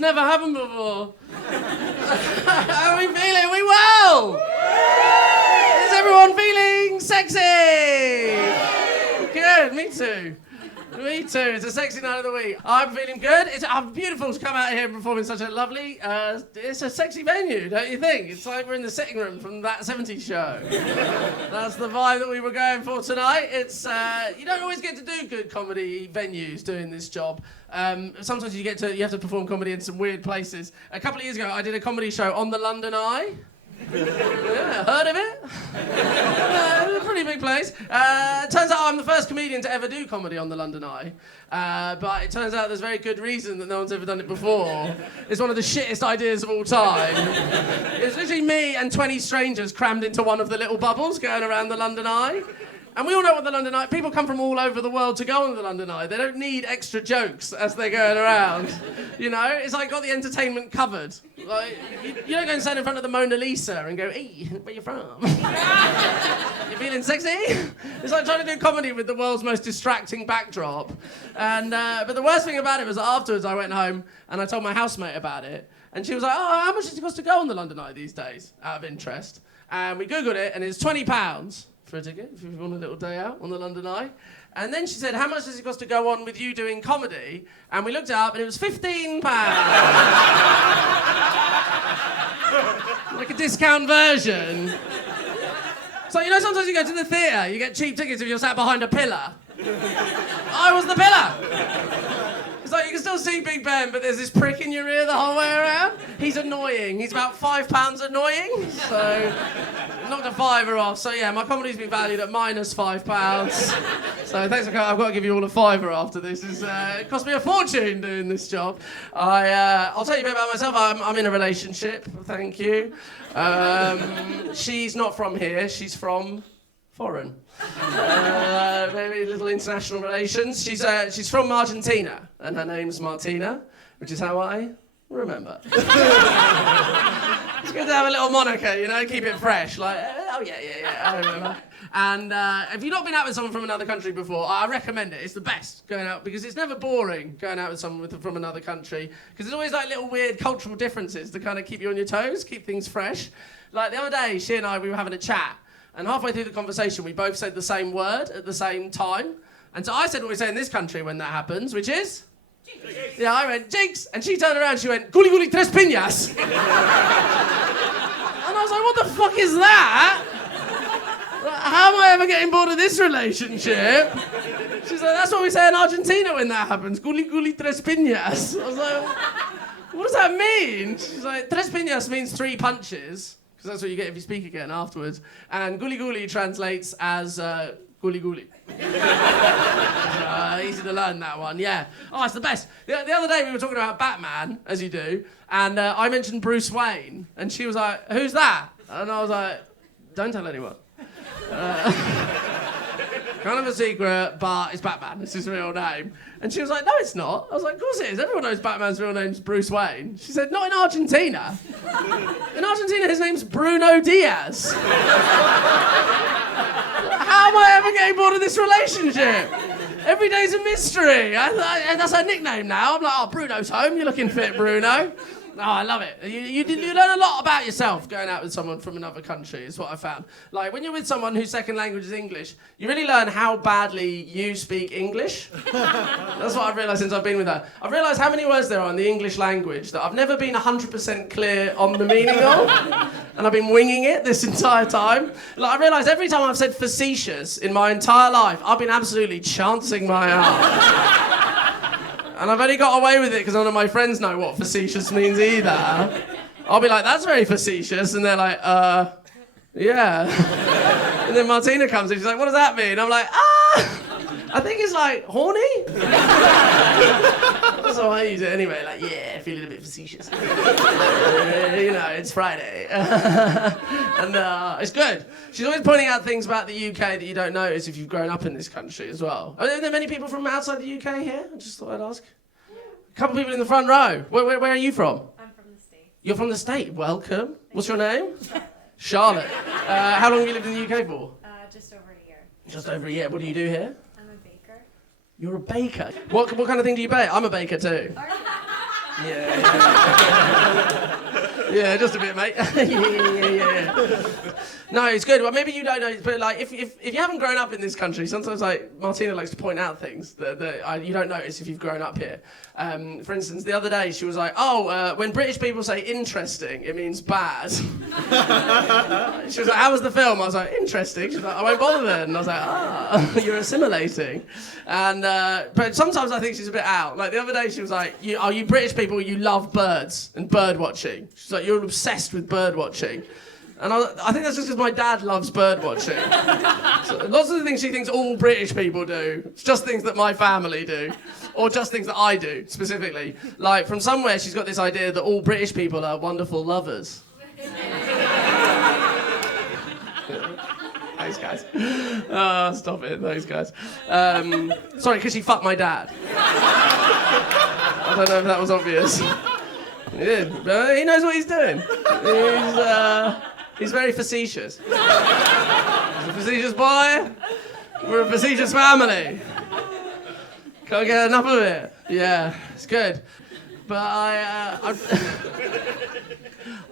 Never happened before. How are we feeling? We well? Is everyone feeling sexy? Good, me too. Me too. It's a sexy night of the week. I'm feeling good. It's beautiful to come out here and perform in such a lovely, it's a sexy venue, don't you think? It's like we're in the sitting room from That 70s Show. That's the vibe that we were going for tonight. It's, you don't always get to do good comedy venues doing this job. Sometimes you have to perform comedy in some weird places. A couple of years ago, I did a comedy show on the London Eye. Yeah, heard of it? A pretty big place. Turns out I'm the first comedian to ever do comedy on the London Eye. But it turns out there's very good reason that no one's ever done it before. It's one of the shittest ideas of all time. It's literally me and 20 strangers crammed into one of the little bubbles going around the London Eye. And we all know what the London Eye... People come from all over the world to go on the London Eye. They don't need extra jokes as they're going around. You know? It's like got the entertainment covered. Like, you don't go and stand in front of the Mona Lisa and go, hey, where you from? You feeling sexy? It's like trying to do comedy with the world's most distracting backdrop. And but the worst thing about it was that afterwards I went home and I told my housemate about it. And she was like, oh, how much does it cost to go on the London Eye these days? Out of interest. And we Googled it and it's £20. For a ticket, if you want a little day out on the London Eye. And then she said, how much does it cost to go on with you doing comedy? And we looked it up and it was £15. Like a discount version. So, you know, sometimes you go to the theatre, you get cheap tickets if you're sat behind a pillar. I was the pillar. It's like you can still see Big Ben, but there's this prick in your ear the whole way around. He's annoying. He's about £5 annoying. So, knocked a fiver off. So yeah, my comedy's been valued at -£5. So thanks for coming. I've got to give you all a fiver after this. It cost me a fortune doing this job. I'll tell you a bit about myself. I'm in a relationship. Thank you. She's not from here. She's from foreign. Maybe little international relations. She's from Argentina, and her name's Martina, which is how I remember. It's good to have a little moniker, you know, keep it fresh. Like, oh yeah, I remember. And if you've not been out with someone from another country before, I recommend it. It's the best going out because it's never boring going out with someone from another country because there's always like little weird cultural differences to kind of keep you on your toes, keep things fresh. Like the other day, she and I, we were having a chat. And halfway through the conversation, we both said the same word at the same time. And so I said what we say in this country when that happens, which is? Jinx. Yeah, I went, jinx. And she turned around and she went, guli guli tres piñas. And I was like, what the fuck is that? How am I ever getting bored of this relationship? She's like, that's what we say in Argentina when that happens, guli guli tres piñas. I was like, what does that mean? She's like, tres piñas means 3 punches. Because that's what you get if you speak again afterwards. And guli guli translates as guli guli. Easy to learn that one, yeah. Oh, it's the best. The other day we were talking about Batman, as you do, and I mentioned Bruce Wayne, and she was like, who's that? And I was like, don't tell anyone. Kind of a secret, but it's Batman. It's his real name. And she was like, no, it's not. I was like, of course it is. Everyone knows Batman's real name's Bruce Wayne. She said, not in Argentina. In Argentina, his name's Bruno Diaz. How am I ever getting bored of this relationship? Every day's a mystery. That's her nickname now. I'm like, oh, Bruno's home. You're looking fit, Bruno. Oh, I love it. You learn a lot about yourself going out with someone from another country, is what I found. Like, when you're with someone whose second language is English, you really learn how badly you speak English. That's what I've realised since I've been with her. I've realised how many words there are in the English language that I've never been 100% clear on the meaning of, and I've been winging it this entire time. Like, I realised every time I've said facetious in my entire life, I've been absolutely chancing my arm. And I've only got away with it because none of my friends know what facetious means either. I'll be like, that's very facetious. And they're like, yeah. And then Martina comes in, she's like, what does that mean? I'm like, I think it's like horny. That's how I use it anyway. Like, yeah, feeling a bit facetious. It's Friday. And it's good. She's always pointing out things about the UK that you don't notice if you've grown up in this country as well. Are there many people from outside the UK here? I just thought I'd ask. A couple of people in the front row. Where are you from? I'm from the States. You're from the States. Welcome. What's your name? Charlotte. How long have you lived in the UK for? Just over a year. Just over a year. What do you do here? I'm a baker. You're a baker. What kind of thing do you bake? I'm a baker too. Are you? Yeah. Yeah, just a bit, mate. yeah. No, it's good. Well, maybe you don't know, but like, if you haven't grown up in this country, sometimes like Martina likes to point out things that you don't notice if you've grown up here. For instance, the other day she was like, when British people say interesting, it means bad. She was like, how was the film? I was like, interesting. She was like, I won't bother then. And I was like, you're assimilating. And but sometimes I think she's a bit out. Like the other day she was like, you British people, you love birds and bird watching. She's like, you're obsessed with bird watching. And I think that's just because my dad loves bird watching. So lots of the things she thinks all British people do, it's just things that my family do, or just things that I do, specifically. Like, from somewhere, she's got this idea that all British people are wonderful lovers. Those guys. Oh, stop it, those guys. Sorry, because she fucked my dad. I don't know if that was obvious. He did, but he knows what he's doing. He's very facetious. He's a facetious boy. We're a facetious family. Can't get enough of it. Yeah, it's good. But I'm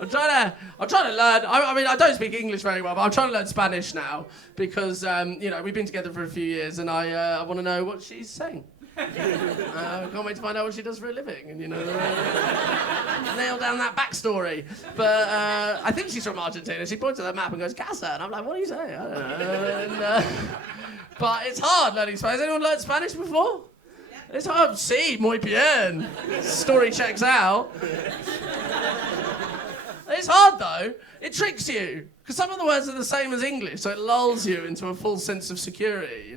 trying to learn. I mean, I don't speak English very well, but I'm trying to learn Spanish now because we've been together for a few years, and I want to know what she's saying. I can't wait to find out what she does for a living, and nail down that backstory. But I think she's from Argentina. She points at that map and goes, "Casa," and I'm like, "What do you say?" I don't know. But it's hard learning Spanish. Has anyone learned Spanish before? It's hard. Sí, muy bien. Story checks out. It's hard though. It tricks you. Because some of the words are the same as English, so it lulls you into a false sense of security,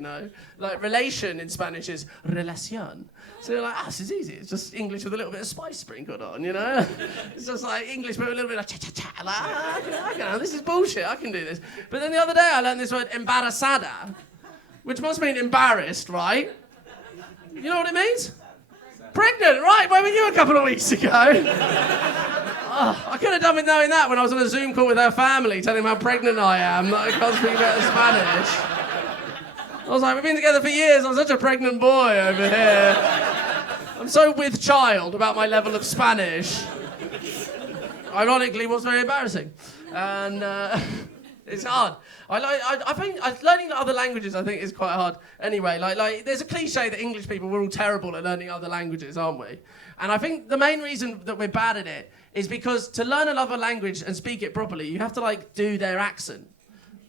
Like relation in Spanish is relación. So you're like, this is easy. It's just English with a little bit of spice sprinkled on, It's just like English but with a little bit of cha-cha-cha. Like, this is bullshit, I can do this. But then the other day I learned this word embarazada, which must mean embarrassed, right? You know what it means? Pregnant, right? Where were you a couple of weeks ago? I could have done with knowing that when I was on a Zoom call with her family, telling them how pregnant I am, that I can't speak better Spanish. I was like, we've been together for years, I'm such a pregnant boy over here. I'm so with child about my level of Spanish. Ironically, what's very embarrassing. And it's hard. I think learning other languages, I think, is quite hard. Anyway, like there's a cliche that English people, we're all terrible at learning other languages, aren't we? And I think the main reason that we're bad at it is because to learn another language and speak it properly, you have to do their accent,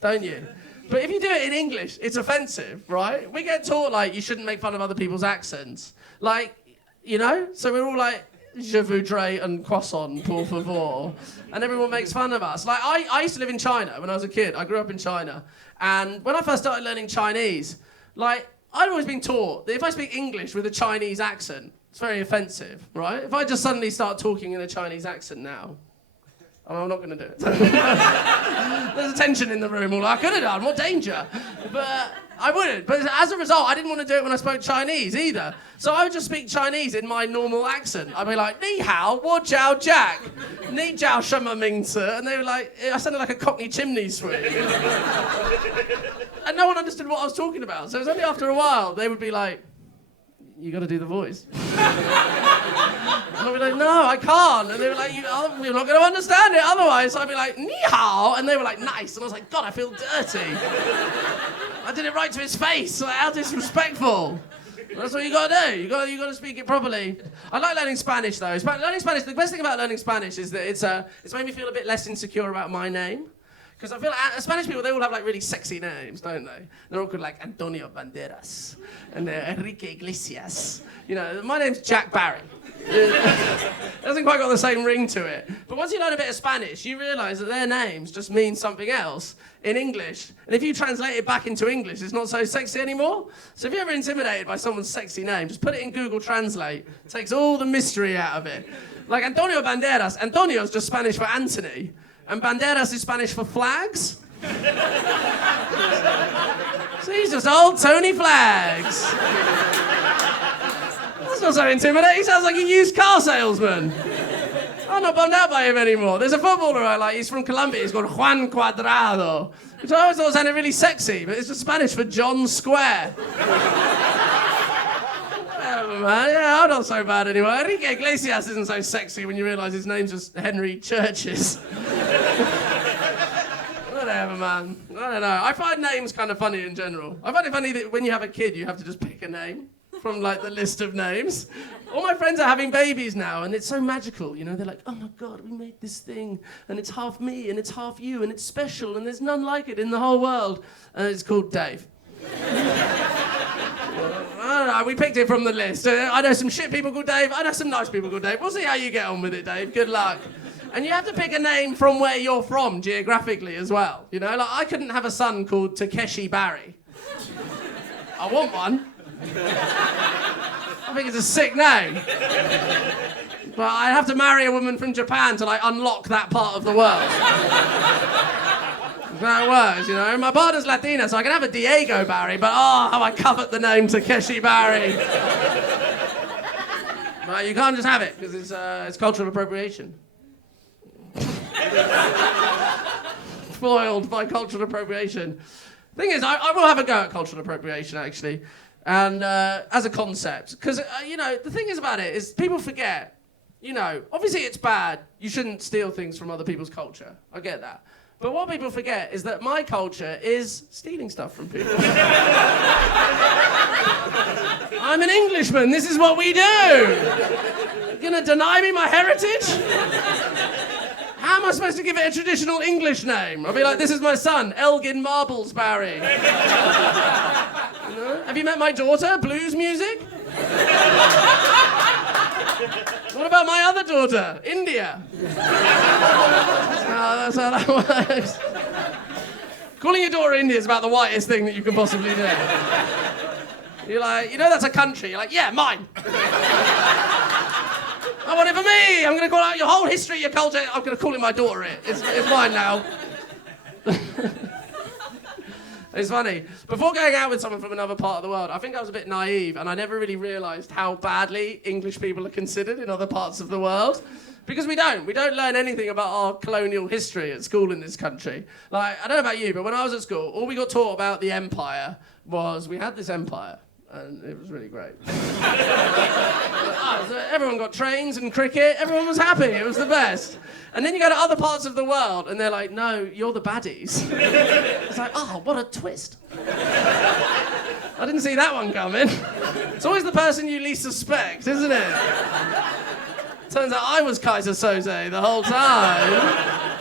don't you? But if you do it in English, it's offensive, right? We get taught you shouldn't make fun of other people's accents. So we're all like, je voudrais un croissant, pour favor. And everyone makes fun of us. I used to live in China when I was a kid. I grew up in China. And when I first started learning Chinese, I'd always been taught that if I speak English with a Chinese accent, it's very offensive, right? If I just suddenly start talking in a Chinese accent now, I'm not going to do it. There's a tension in the room. I could have done. What danger? But I wouldn't. But as a result, I didn't want to do it when I spoke Chinese either. So I would just speak Chinese in my normal accent. I'd be like, Ni hao, wo jiao Jack. Ni jiao shema mingzi. And they were like, I sounded like a Cockney chimney sweep. And no one understood what I was talking about. So it was only after a while, they would be like, you got to do the voice. And I'd be like, no, I can't. And they were like, you're not going to understand it otherwise. So I'd be like, ni hao. And they were like, nice. And I was like, God, I feel dirty. I did it right to his face. How disrespectful. That's what you got to do. You got to speak it properly. I like learning Spanish, though. Learning Spanish, the best thing about learning Spanish is that it's made me feel a bit less insecure about my name. Because I feel like Spanish people, they all have like really sexy names, don't they? They're all called like Antonio Banderas and Enrique Iglesias. You know, my name's Jack Barry. It hasn't quite got the same ring to it. But once you learn a bit of Spanish, you realise that their names just mean something else in English. And if you translate it back into English, it's not so sexy anymore. So if you're ever intimidated by someone's sexy name, just put it in Google Translate. It takes all the mystery out of it. Like Antonio Banderas. Antonio's just Spanish for Anthony. And Banderas is Spanish for flags. So he's just old Tony Flags. That's not so intimidating. He sounds like a used car salesman. I'm not bummed out by him anymore. There's a footballer I like. He's from Colombia. He's called Juan Cuadrado, which I always thought sounded really sexy, but it's just Spanish for John Square. Man, yeah, I'm not so bad anymore. Enrique Iglesias isn't so sexy when you realise his name's just Henry Churches. Whatever, man. I don't know. I find names kind of funny in general. I find it funny that when you have a kid, you have to just pick a name from like the list of names. All my friends are having babies now, and it's so magical, you know. They're like, oh my God, we made this thing, and it's half me, and it's half you, and it's special, and there's none like it in the whole world. And it's called Dave. I don't know, we picked it from the list. I know some shit people called Dave. I know some nice people called Dave. We'll see how you get on with it, Dave. Good luck. And you have to pick a name from where you're from geographically as well. You know, like I couldn't have a son called Takeshi Barry. I want one. I think it's a sick name. But I'd have to marry a woman from Japan to like unlock that part of the world. That works, you know. My partner's Latina, so I can have a Diego Barry, but how I covet the name Takeshi Barry. But you can't just have it, because it's cultural appropriation. Foiled by cultural appropriation. Thing is, I will have a go at cultural appropriation, actually, and as a concept. Because, you know, the thing is about it is people forget, you know, obviously it's bad. You shouldn't steal things from other people's culture. I get that. But what people forget is that my culture is stealing stuff from people. I'm an Englishman. This is what we do. You're gonna deny me my heritage? How am I supposed to give it a traditional English name? I'll be like, this is my son, Elgin Marbles Barry. You know? Have you met my daughter, blues music? What about my other daughter, India? That's how that works. Calling your daughter India is about the whitest thing that you can possibly do. You're like, you know that's a country. You're like, yeah, mine. I want it for me. I'm going to call out your whole history, your culture. I'm going to call it my daughter it. It's mine now. It's funny. Before going out with someone from another part of the world, I think I was a bit naive, and I never really realised how badly English people are considered in other parts of the world. Because we don't learn anything about our colonial history at school in this country. Like, I don't know about you, but when I was at school, all we got taught about the empire was we had this empire, and it was really great. Everyone got trains and cricket, everyone was happy, it was the best. And then you go to other parts of the world, and they're like, no, you're the baddies. It's like, oh, what a twist. I didn't see that one coming. It's always the person you least suspect, isn't it? Turns out I was Kaiser Soze the whole time.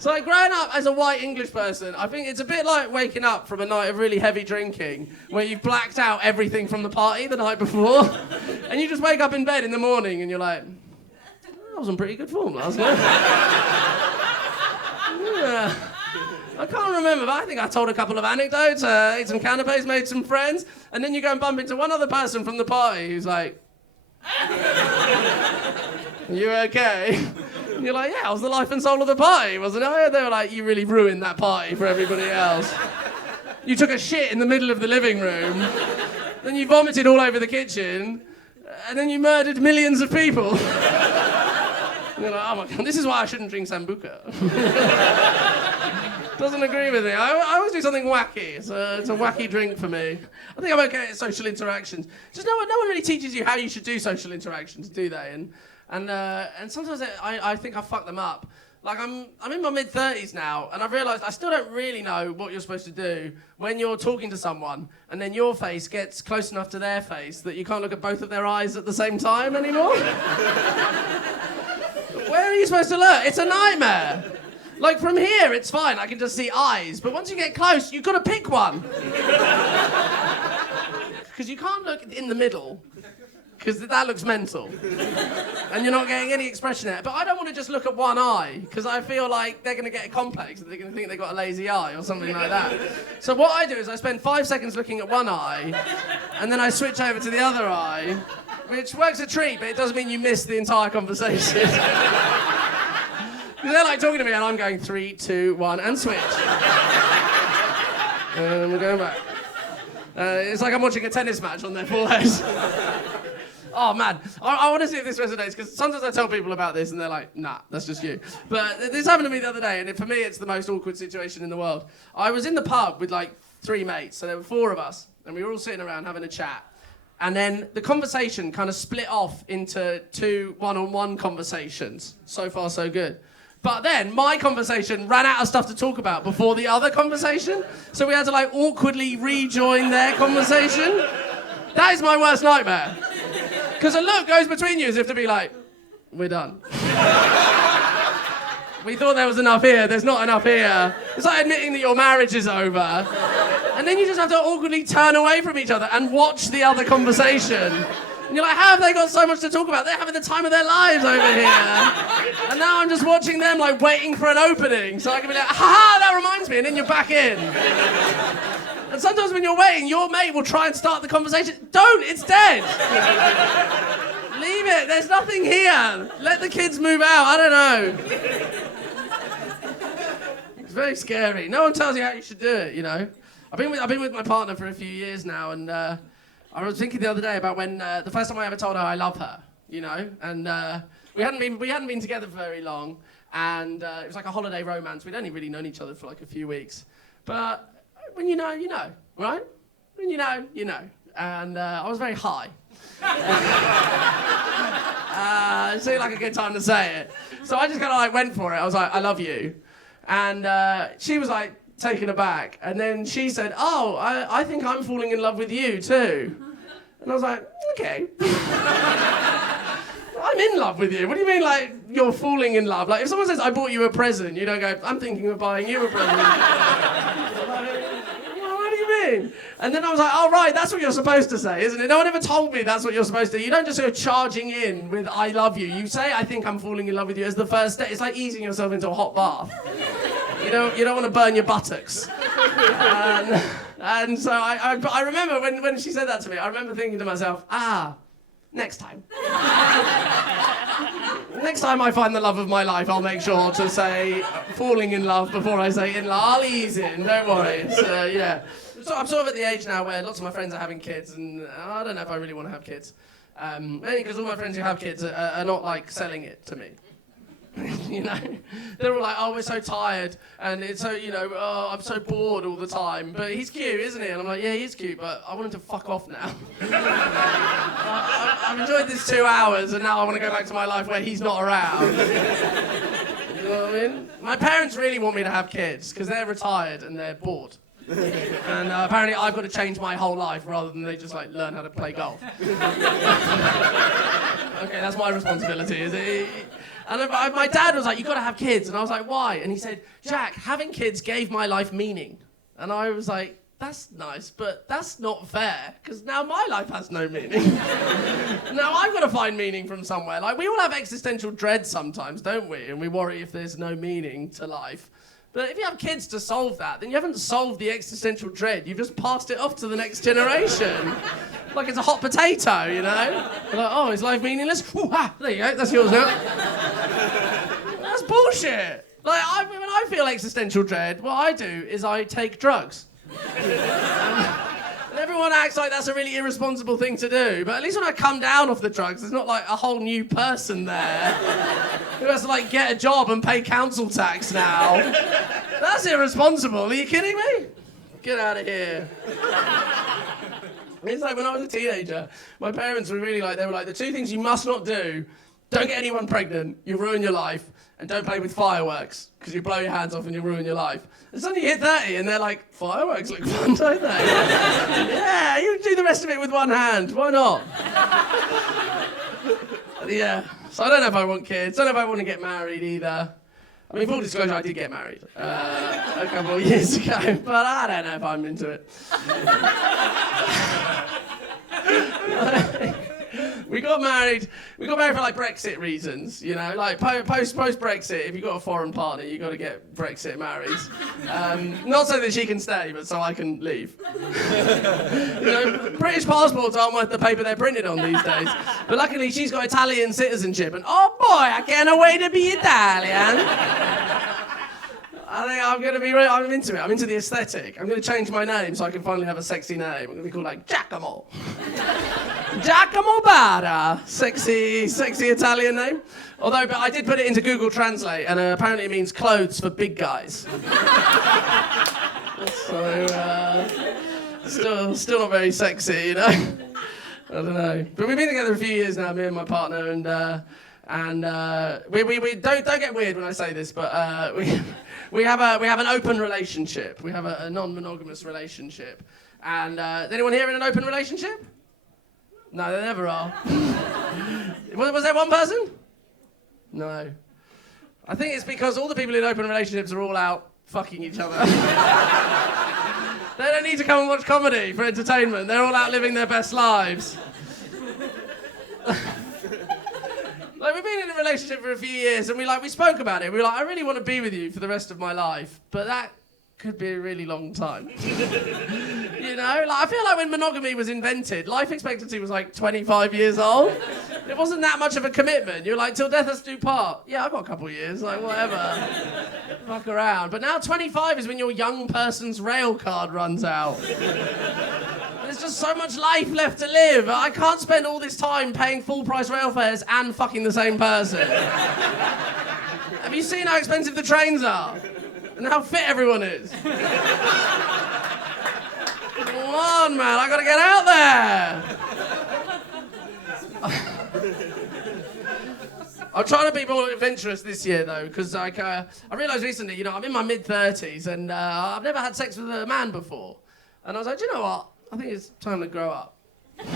So like growing up as a white English person, I think it's a bit like waking up from a night of really heavy drinking where you've blacked out everything from the party the night before and you just wake up in bed in the morning and you're like, I was in pretty good form last night. Yeah. I can't remember, but I think I told a couple of anecdotes, ate some canapes, made some friends, and then you go and bump into one other person from the party who's like, you okay? And you're like, yeah, I was the life and soul of the party, wasn't I? They were like, you really ruined that party for everybody else. You took a shit in the middle of the living room, then you vomited all over the kitchen, and then you murdered millions of people. And you're like, oh my God, this is why I shouldn't drink Sambuca. Doesn't agree with me. I always do something wacky. It's a wacky drink for me. I think I'm okay at social interactions. Just no one really teaches you how you should do social interactions, do they? And sometimes I think I fuck them up. Like I'm in my mid-30s now, and I've realised I still don't really know what you're supposed to do when you're talking to someone, and then your face gets close enough to their face that you can't look at both of their eyes at the same time anymore. Where are you supposed to look? It's a nightmare. Like from here, it's fine. I can just see eyes. But once you get close, you've got to pick one. Because you can't look in the middle. Because that looks mental. And you're not getting any expression there. But I don't want to just look at one eye, because I feel like they're going to get a complex. They're going to think they've got a lazy eye or something like that. So what I do is I spend 5 seconds looking at one eye, and then I switch over to the other eye, which works a treat, but it doesn't mean you miss the entire conversation. They're like talking to me, and I'm going 3, 2, 1, and switch. And we're going back. It's like I'm watching a tennis match on their foreheads. Oh man, I want to see if this resonates, because sometimes I tell people about this and they're like, nah, that's just you. But this happened to me the other day, and for me it's the most awkward situation in the world. I was in the pub with like 3 mates, so there were 4 of us, and we were all sitting around having a chat. And then the conversation kind of split off into 2 one-on-one conversations. So far, so good. But then my conversation ran out of stuff to talk about before the other conversation, so we had to like awkwardly rejoin their conversation. That is my worst nightmare. Because a look goes between you as if to be like, we're done. We thought there was enough here, there's not enough here. It's like admitting that your marriage is over. And then you just have to awkwardly turn away from each other and watch the other conversation. And you're like, how have they got so much to talk about? They're having the time of their lives over here. And now I'm just watching them like waiting for an opening. So I can be like, ha, that reminds me, and then you're back in. And sometimes when you're waiting, your mate will try and start the conversation. Don't, it's dead. Leave it, there's nothing here. Let the kids move out, I don't know. It's very scary. No one tells you how you should do it, you know. I've been with my partner for a few years now, and I was thinking the other day about when the first time I ever told her I love her, you know. And we hadn't been together for very long, and it was like a holiday romance. We'd only really known each other for like a few weeks. But when you know, right? When you know, you know. And I was very high. It seemed like a good time to say it. So I just kind of like went for it. I was like, I love you. And she was like taken aback. And then she said, oh, I think I'm falling in love with you too. And I was like, okay. I'm in love with you. What do you mean, like, you're falling in love? Like, if someone says, I bought you a present, you don't go, I'm thinking of buying you a present. What do you mean? And then I was like, oh, right, that's what you're supposed to say, isn't it? No one ever told me that's what you're supposed to do. You don't just go charging in with, I love you. You say, I think I'm falling in love with you as the first step. It's like easing yourself into a hot bath. You don't want to burn your buttocks. And so I remember when she said that to me, I remember thinking to myself, next time. Next time I find the love of my life, I'll make sure to say falling in love before I say in love. I'll ease in, don't worry. So, yeah. So I'm sort of at the age now where lots of my friends are having kids, and I don't know if I really want to have kids. Mainly because all my friends who have kids are not like selling it to me. You know, they're all like, oh, we're so tired, and it's so, you know, oh, I'm so bored all the time, but he's cute, isn't he? And I'm like, yeah, he's cute, but I want him to fuck off now. I've enjoyed this 2 hours, and now I want to go back to my life where he's not around. You know what I mean? My parents really want me to have kids, because they're retired and they're bored. And apparently I've got to change my whole life rather than they just like learn how to play golf. Okay, that's my responsibility, is it? And my dad was like, you've got to have kids. And I was like, why? And he said, Jack, having kids gave my life meaning. And I was like, that's nice, but that's not fair, because now my life has no meaning. Now I've got to find meaning from somewhere. Like, we all have existential dread sometimes, don't we? And we worry if there's no meaning to life. But if you have kids to solve that, then you haven't solved the existential dread. You've just passed it off to the next generation. Like it's a hot potato, you know? You're like, oh, is life meaningless? Ooh, there you go, that's yours now. That's bullshit. Like, when I feel existential dread, what I do is I take drugs. And everyone acts like that's a really irresponsible thing to do, but at least when I come down off the drugs, there's not like a whole new person there who has to like get a job and pay council tax now. That's irresponsible. Are you kidding me? Get out of here. It's like when I was a teenager, my parents were really like, they were like, the 2 things you must not do: don't get anyone pregnant, you'll ruin your life, and don't play with fireworks, because you blow your hands off and you'll ruin your life. And suddenly you hit 30 and they're like, fireworks look fun, don't they? Yeah, you do the rest of it with one hand, why not? Yeah, so I don't know if I want kids, I don't know if I want to get married either. I mean, full disclosure, I did get married a couple of years ago, but I don't know if I'm into it. We got married for like Brexit reasons, you know, like post Brexit. If you've got a foreign partner, you've got to get Brexit married. Not so that she can stay, but so I can leave. You know, British passports aren't worth the paper they're printed on these days. But luckily, she's got Italian citizenship, and oh boy, I can't wait to be Italian. I think I'm into it. I'm into the aesthetic. I'm going to change my name so I can finally have a sexy name. I'm going to be called like Giacomo. Giacomo Bara. Sexy Italian name. But I did put it into Google Translate, and apparently it means clothes for big guys. So, still not very sexy, you know? I don't know. But we've been together a few years now, me and my partner, and we don't get weird when I say this, but we have an open relationship. We have a non-monogamous relationship. And is anyone here in an open relationship? No, there never are. Was there one person? No. I think it's because all the people in open relationships are all out fucking each other. They don't need to come and watch comedy for entertainment. They're all out living their best lives. Like, we've been in a relationship for a few years, and we spoke about it. We were like, I really want to be with you for the rest of my life, but that could be a really long time. You know, I feel like when monogamy was invented, life expectancy was like 25 years old. It wasn't that much of a commitment. You're like, till death us do part. Yeah, I've got a couple of years, like, whatever. Fuck around. But now 25 is when your young person's rail card runs out. There's just so much life left to live. I can't spend all this time paying full price rail fares and fucking the same person. Have you seen how expensive the trains are? And how fit everyone is? Come on, man, I gotta get out there. I'm trying to be more adventurous this year, though, because I realised recently, you know, I'm in my mid-30s, and I've never had sex with a man before. And I was like, do you know what? I think it's time to grow up. So you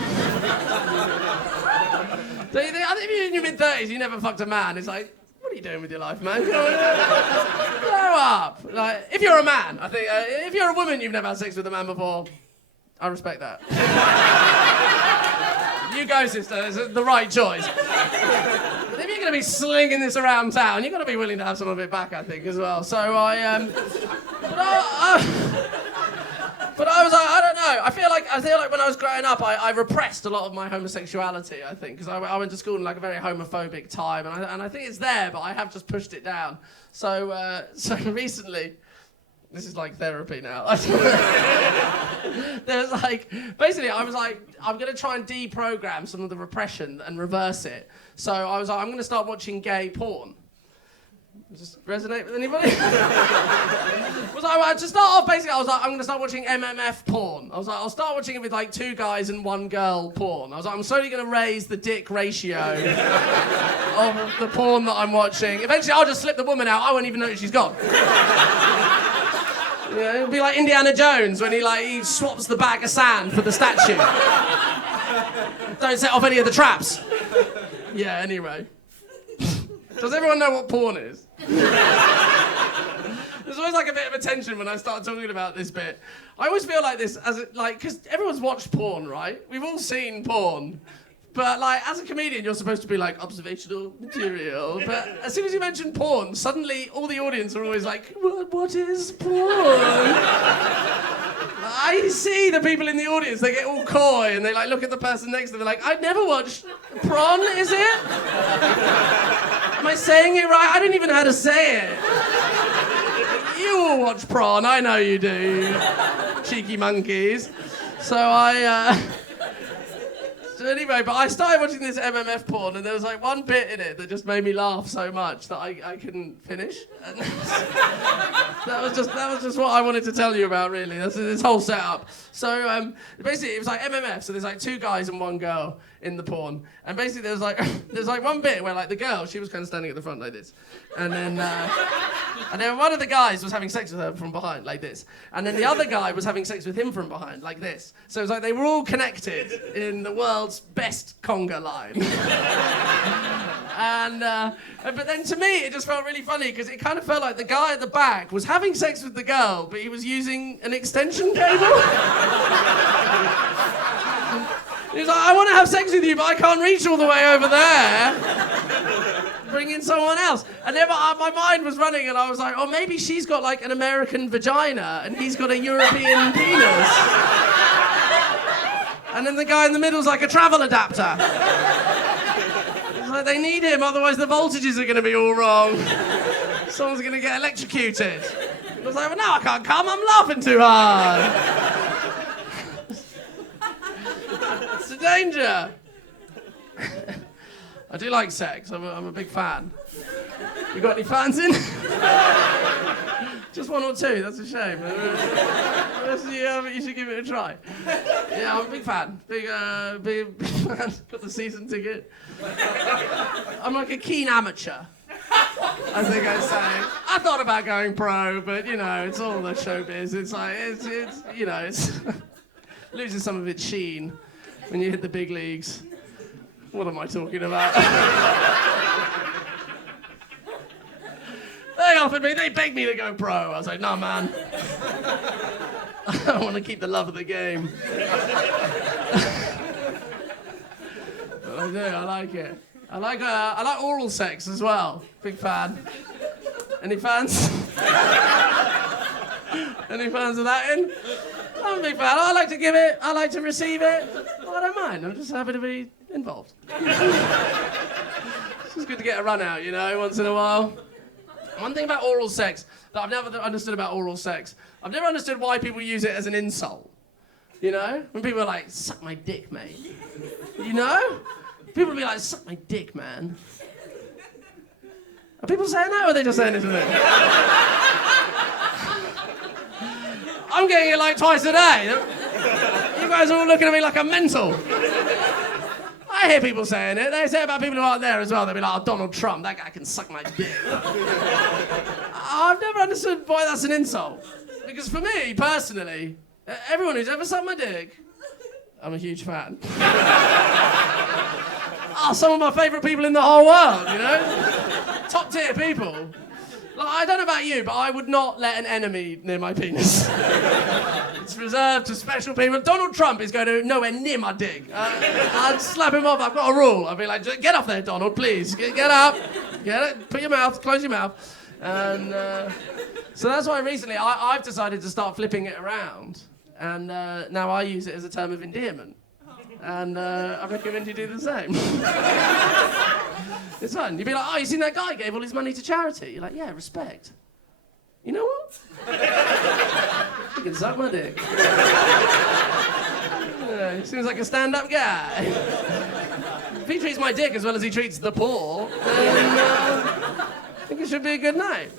think, I think if you're in your mid-30s, you never fucked a man, it's like, what are you doing with your life, man? Grow up. Like, if you're a man, I think, if you're a woman, you've never had sex with a man before, I respect that. You go, sister, it's the right choice. But if you're going to be slinging this around town, you've got to be willing to have some of it back, I think, as well. So But I was like, I don't know. I feel like when I was growing up, I repressed a lot of my homosexuality, I think, because I went to school in like a very homophobic time, and I think it's there, but I have just pushed it down. So recently, this is like therapy now. There's like, basically, I was like, I'm going to try and deprogram some of the repression and reverse it. So I was like, I'm going to start watching gay porn. Does this resonate with anybody? To start off, basically, I was like, I'm going to start watching MMF porn. I was like, I'll start watching it with like 2 guys and 1 girl porn. I was like, I'm slowly going to raise the dick ratio of the porn that I'm watching. Eventually, I'll just slip the woman out. I won't even notice she's gone. Yeah, it'll be like Indiana Jones when he swaps the bag of sand for the statue. Don't set off any of the traps. Yeah, anyway. Does everyone know what porn is? There's always like a bit of a tension when I start talking about this bit. I always feel like this, because everyone's watched porn, right? We've all seen porn. But like, as a comedian, you're supposed to be like, observational material. But as soon as you mention porn, suddenly all the audience are always like, what is porn? I see the people in the audience, they get all coy and they like look at the person next to them, they're like, I've never watched prawn, is it? Am I saying it right? I don't even know how to say it. You all watch prawn, I know you do. Cheeky monkeys. So anyway, but I started watching this MMF porn, and there was like one bit in it that just made me laugh so much that I couldn't finish. And that was just what I wanted to tell you about, really. That's this whole setup. So basically, it was like MMF. So there's like 2 guys and 1 girl in the porn, and basically there's like one bit where like the girl, she was kind of standing at the front like this, and then one of the guys was having sex with her from behind like this, and then the other guy was having sex with him from behind like this. So it was like they were all connected in the world's best conga line. But then to me, it just felt really funny because it kind of felt like the guy at the back was having sex with the girl, but he was using an extension cable. He was like, I want to have sex with you, but I can't reach all the way over there. Bring in someone else. And then my mind was running and I was like, oh, maybe she's got like an American vagina and he's got a European penis. And then the guy in the middle's like a travel adapter. It's like they need him, otherwise the voltages are going to be all wrong. Someone's going to get electrocuted. I was like, well, no, I can't come, I'm laughing too hard. It's a danger. I do like sex. I'm a big fan. You got any fans in? Just one or two. That's a shame. You should give it a try. Yeah, I'm a big fan. Big fan. Got the season ticket. I'm like a keen amateur, I think I'd say. I thought about going pro, but you know, it's all the showbiz. It's like it's you know, it's loses some of its sheen when you hit the big leagues. What am I talking about? They offered me, they begged me to go pro. I was like, no, man. I want to keep the love of the game. But I do, I like it. I like oral sex as well. Big fan. Any fans? Any fans of that in? I'm a big fan. I like to give it, I like to receive it. I don't mind, I'm just happy to be involved. It's just good to get a run out, you know, once in a while. One thing about oral sex that I've never understood about oral sex, I've never understood why people use it as an insult. You know? When people are like, suck my dick, mate. You know? People will be like, suck my dick, man. Are people saying that or are they just saying it to me? I'm getting it like twice a day. You guys are all looking at me like I'm mental. I hear people saying it. They say it about people who aren't there as well. They'll be like, oh, Donald Trump, that guy can suck my dick. I've never understood why that's an insult. Because for me, personally, everyone who's ever sucked my dick, I'm a huge fan. Some of my favourite people in the whole world, you know? Top tier people. Like, I don't know about you, but I would not let an enemy near my penis. It's reserved to special people. Donald Trump is going to nowhere near my dick. I'd slap him off. I've got a rule. I'd be like, get off there, Donald, please. Get up. Get it. Put your mouth. Close your mouth. And so that's why recently I've decided to start flipping it around. And now I use it as a term of endearment. And I recommend you do the same. It's fun. You'd be like, oh, you seen that guy gave all his money to charity? You're like, yeah, respect. You know what? You can suck my dick. Yeah, he seems like a stand-up guy. If he treats my dick as well as he treats the poor, then I think it should be a good night.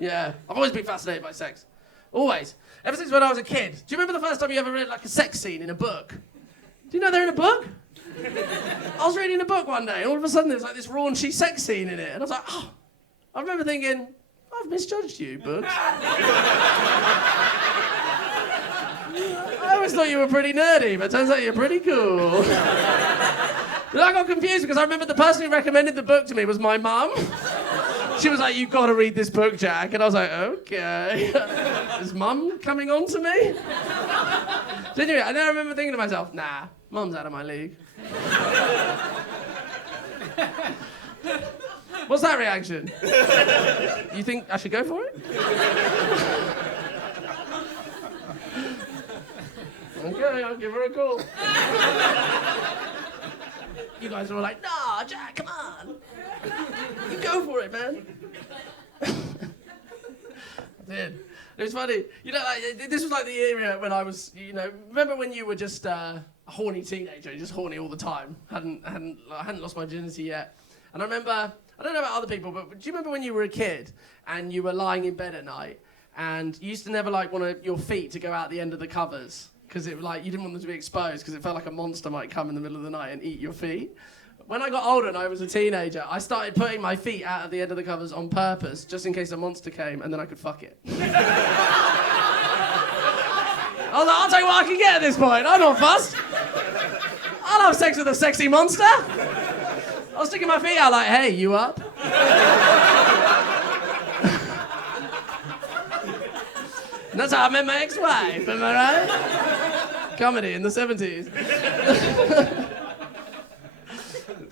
Yeah, I've always been fascinated by sex. Always. Ever since when I was a kid. Do you remember the first time you ever read like a sex scene in a book? Do you know they're in a book? I was reading a book one day and all of a sudden there's like this raunchy sex scene in it and I was like, oh. I remember thinking, I've misjudged you, book. I always thought you were pretty nerdy, but it turns out you're pretty cool. But I got confused because I remember the person who recommended the book to me was my mum. She was like, you've got to read this book, Jack. And I was like, okay. Is Mum coming on to me? Genuinely, and then I remember thinking to myself, nah, Mum's out of my league. What's that reaction? You think I should go for it? Okay, I'll give her a call. You guys are all like, nah, Jack, come on. You go for it, man. I did. It was funny. You know, like, this was like the era when I was, you know, remember when you were just a horny teenager, just horny all the time, hadn't lost my virginity yet. And I remember, I don't know about other people, but do you remember when you were a kid and you were lying in bed at night and you used to never like want your feet to go out the end of the covers because it like you didn't want them to be exposed because it felt like a monster might come in the middle of the night and eat your feet? When I got older and I was a teenager, I started putting my feet out at the end of the covers on purpose, just in case a monster came, and then I could fuck it. I was like, I'll take what I can get at this point. I'm not fussed. I I'll have sex with a sexy monster. I'll stick my feet out like, hey, you up? And that's how I met my ex-wife, am I right? Comedy in the 70s.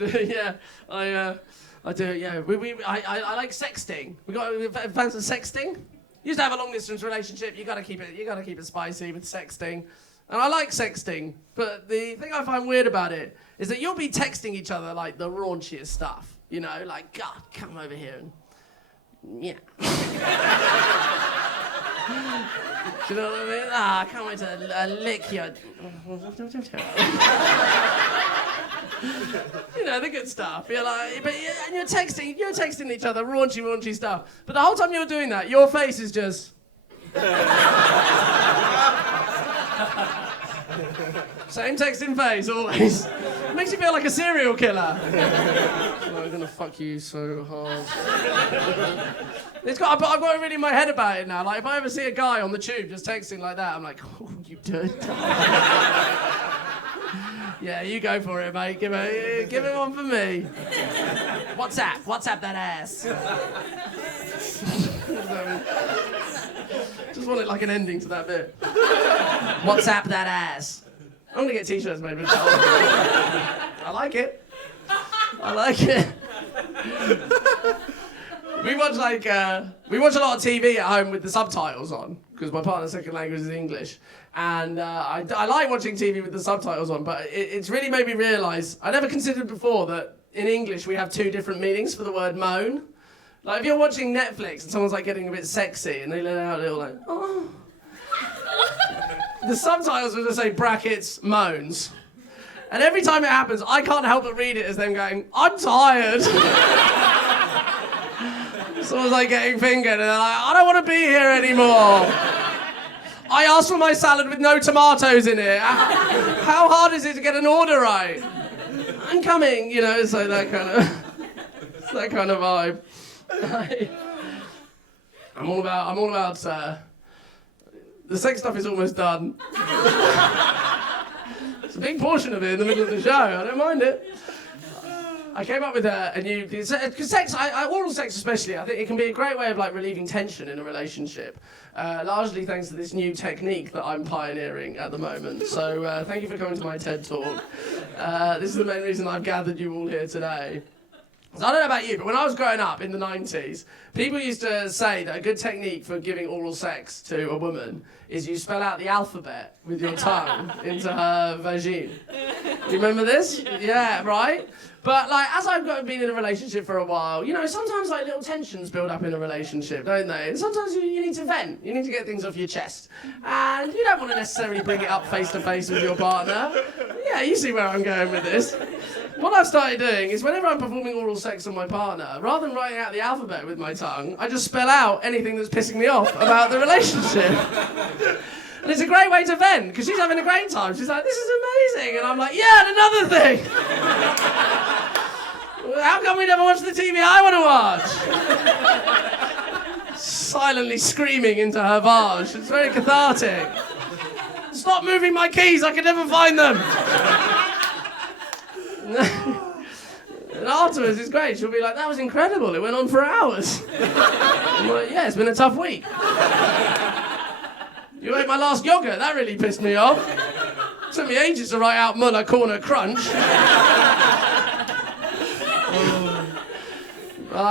Yeah, I do, yeah. I like sexting. We got fans of sexting. You used to have a long distance relationship, you gotta keep it spicy with sexting. And I like sexting, but the thing I find weird about it is that you'll be texting each other like the raunchiest stuff. You know, like, God, come over here and yeah. Do you know what I mean? I can't wait to lick your... You know, the good stuff. You're like, and you're texting each other raunchy stuff. But the whole time you're doing that, your face is just... Same texting face, always. It makes you feel like a serial killer. I'm gonna fuck you so hard. I've got it really in my head about it now. Like, if I ever see a guy on the tube just texting like that, I'm like, oh, you dirty. Yeah, you go for it, mate. Give it one for me. WhatsApp that ass. Just want it like an ending to that bit. WhatsApp that ass. I'm gonna get t-shirts made with that. I like it. We watch a lot of TV at home with the subtitles on because my partner's second language is English, and I like watching TV with the subtitles on. But it's really made me realise I never considered before that in English we have two different meanings for the word moan. Like if you're watching Netflix and someone's like getting a bit sexy and they let out a little like oh. The subtitles will just say brackets moans. And every time it happens, I can't help but read it as them going, I'm tired. Someone's like getting fingered and they're like, I don't want to be here anymore. I asked for my salad with no tomatoes in it. How hard is it to get an order right? I'm coming, you know, it's like that kind of vibe. I'm all about the sex stuff is almost done. It's a big portion of it in the middle of the show. I don't mind it. I came up with a new... Because sex, oral sex especially, I think it can be a great way of like relieving tension in a relationship. Largely thanks to this new technique that I'm pioneering at the moment. So thank you for coming to my TED Talk. This is the main reason I've gathered you all here today. So I don't know about you, but when I was growing up in the 90s, people used to say that a good technique for giving oral sex to a woman is you spell out the alphabet with your tongue into her vagine. Do you remember this? Yeah, right? But like, as I've been in a relationship for a while, you know, sometimes like little tensions build up in a relationship, don't they? And sometimes you need to vent. You need to get things off your chest. And you don't want to necessarily bring it up face to face with your partner. Yeah, you see where I'm going with this. What I've started doing is whenever I'm performing oral sex on my partner, rather than writing out the alphabet with my tongue, I just spell out anything that's pissing me off about the relationship. And it's a great way to vent, because she's having a great time. She's like, this is amazing. And I'm like, yeah, and another thing. How come we never watch the TV I want to watch? Silently screaming into her vag. It's very cathartic. Stop moving my keys, I can never find them. And afterwards, it's great. She'll be like, that was incredible. It went on for hours. I'm like, yeah, it's been a tough week. You ate my last yogurt. That really pissed me off. It took me ages to write out Muller Corner Crunch.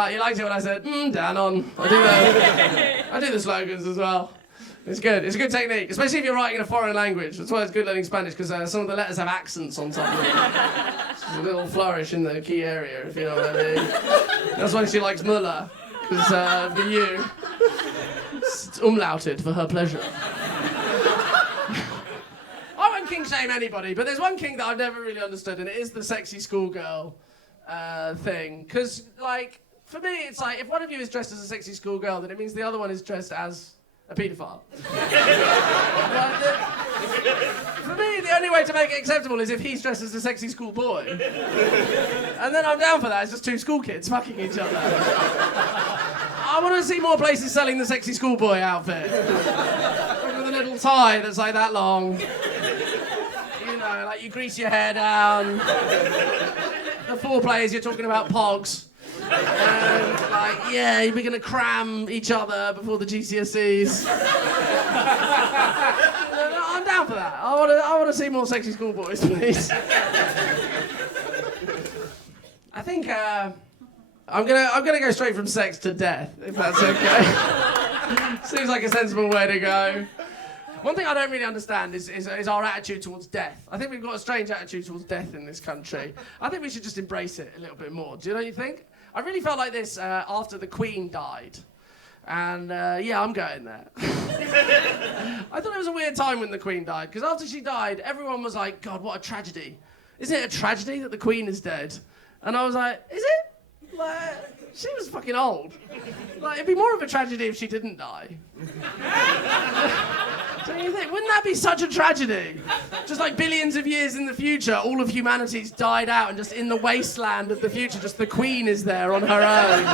You liked it when I said, Dan on. I do the slogans as well. It's good. It's a good technique, especially if you're writing in a foreign language. That's why it's good learning Spanish, because some of the letters have accents on top of it. There's a little flourish in the key area, if you know what I mean. That's why she likes Muller, because for you, it's umlauted for her pleasure. I won't kink shame anybody, but there's one kink that I've never really understood, and it is the sexy schoolgirl thing. Because, like, for me, it's like, if one of you is dressed as a sexy schoolgirl, then it means the other one is dressed as a paedophile. For me, the only way to make it acceptable is if he's dressed as a sexy schoolboy. And then I'm down for that. It's just two school kids fucking each other. I want to see more places selling the sexy schoolboy outfit. With a little tie that's like that long. You know, know, like you grease your hair down. The foreplay is you're talking about pogs. And like, yeah, you're gonna cram each other before the GCSEs. I'm down for that. I want to see more sexy schoolboys, please. I think I'm gonna go straight from sex to death, if that's okay. Seems like a sensible way to go. One thing I don't really understand is our attitude towards death. I think we've got a strange attitude towards death in this country. I think we should just embrace it a little bit more. Do you know what you think? I really felt like this after the Queen died. And yeah, I'm going there. I thought it was a weird time when the Queen died, because after she died, everyone was like, God, what a tragedy. Isn't it a tragedy that the Queen is dead? And I was like, is it? Like, she was fucking old. Like, it'd be more of a tragedy if she didn't die. Don't you think? Wouldn't that be such a tragedy? Just like billions of years in the future, all of humanity's died out, and just in the wasteland of the future, just the Queen is there on her own.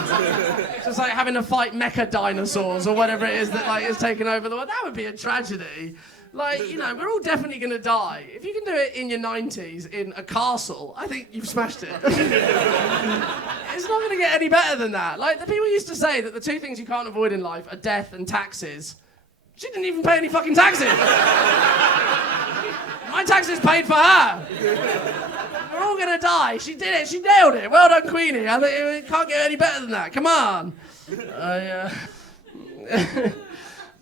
Just like having to fight mecha dinosaurs or whatever it is that like is taking over the world. That would be a tragedy. Like, you know, we're all definitely going to die. If you can do it in your 90s in a castle, I think you've smashed it. It's not going to get any better than that. Like, the people used to say that the two things you can't avoid in life are death and taxes. She didn't even pay any fucking taxes. My taxes paid for her. We're all going to die. She did it. She nailed it. Well done, Queenie. I think it can't get any better than that. Come on.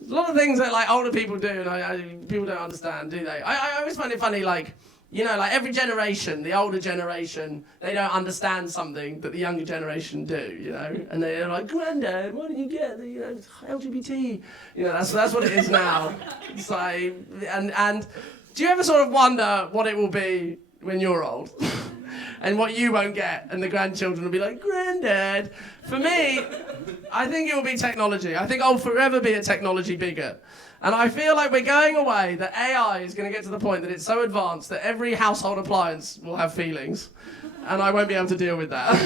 A lot of things that like older people do, and people don't understand, do they? I always find it funny, like, you know, like every generation, the older generation, they don't understand something that the younger generation do, you know? And they're like, Granddad, why didn't you get the LGBT? You know, that's what it is now. It's like, and do you ever sort of wonder what it will be when you're old? And what you won't get, and the grandchildren will be like, Granddad. For me, I think it will be technology. I think I'll forever be a technology bigot. And I feel like we're going away, that AI is going to get to the point that it's so advanced that every household appliance will have feelings. And I won't be able to deal with that.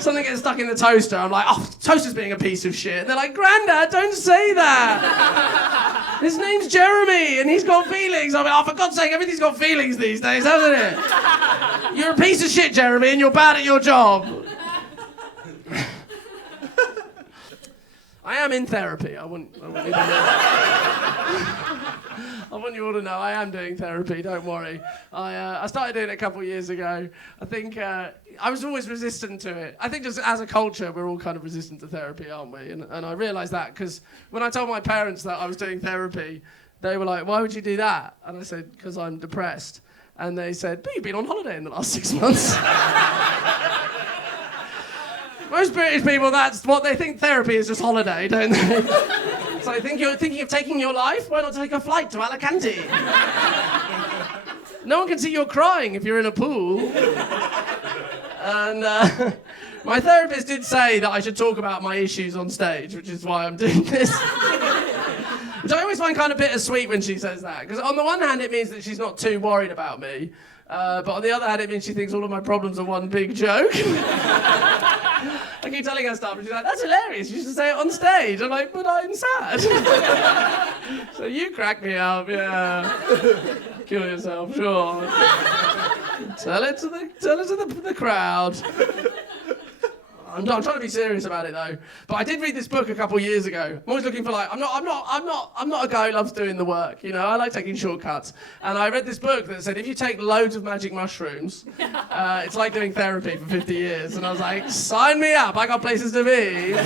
Something gets stuck in the toaster, I'm like, oh, toaster's being a piece of shit. And they're like, Granddad, don't say that. His name's Jeremy, and he's got feelings. I'm like, oh, for God's sake, everything's got feelings these days, hasn't it? You're a piece of shit, Jeremy, and you're bad at your job. I am in therapy. I want you all to know I am doing therapy, don't worry. I started doing it a couple of years ago. I think I was always resistant to it. I think just as a culture, we're all kind of resistant to therapy, aren't we? And I realised that because when I told my parents that I was doing therapy, they were like, why would you do that? And I said, because I'm depressed. And they said, but you've been on holiday in the last 6 months. Most British people, that's what they think therapy is, just holiday, don't they? So I think you're thinking of taking your life? Why not take a flight to Alicante? No one can see you're crying if you're in a pool. And my therapist did say that I should talk about my issues on stage, which is why I'm doing this. Which I always find kind of bittersweet when she says that, because on the one hand it means that she's not too worried about me, but on the other hand it means she thinks all of my problems are one big joke. I keep telling her stuff and she's like, that's hilarious, you should say it on stage. I'm like, but I'm sad. So you crack me up, yeah. Kill yourself, sure. Tell it to the crowd. I'm trying to be serious about it though. But I did read this book a couple of years ago. I'm always looking for like, I'm not a guy who loves doing the work, you know, I like taking shortcuts. And I read this book that said if you take loads of magic mushrooms, it's like doing therapy for 50 years. And I was like, sign me up, I got places to be.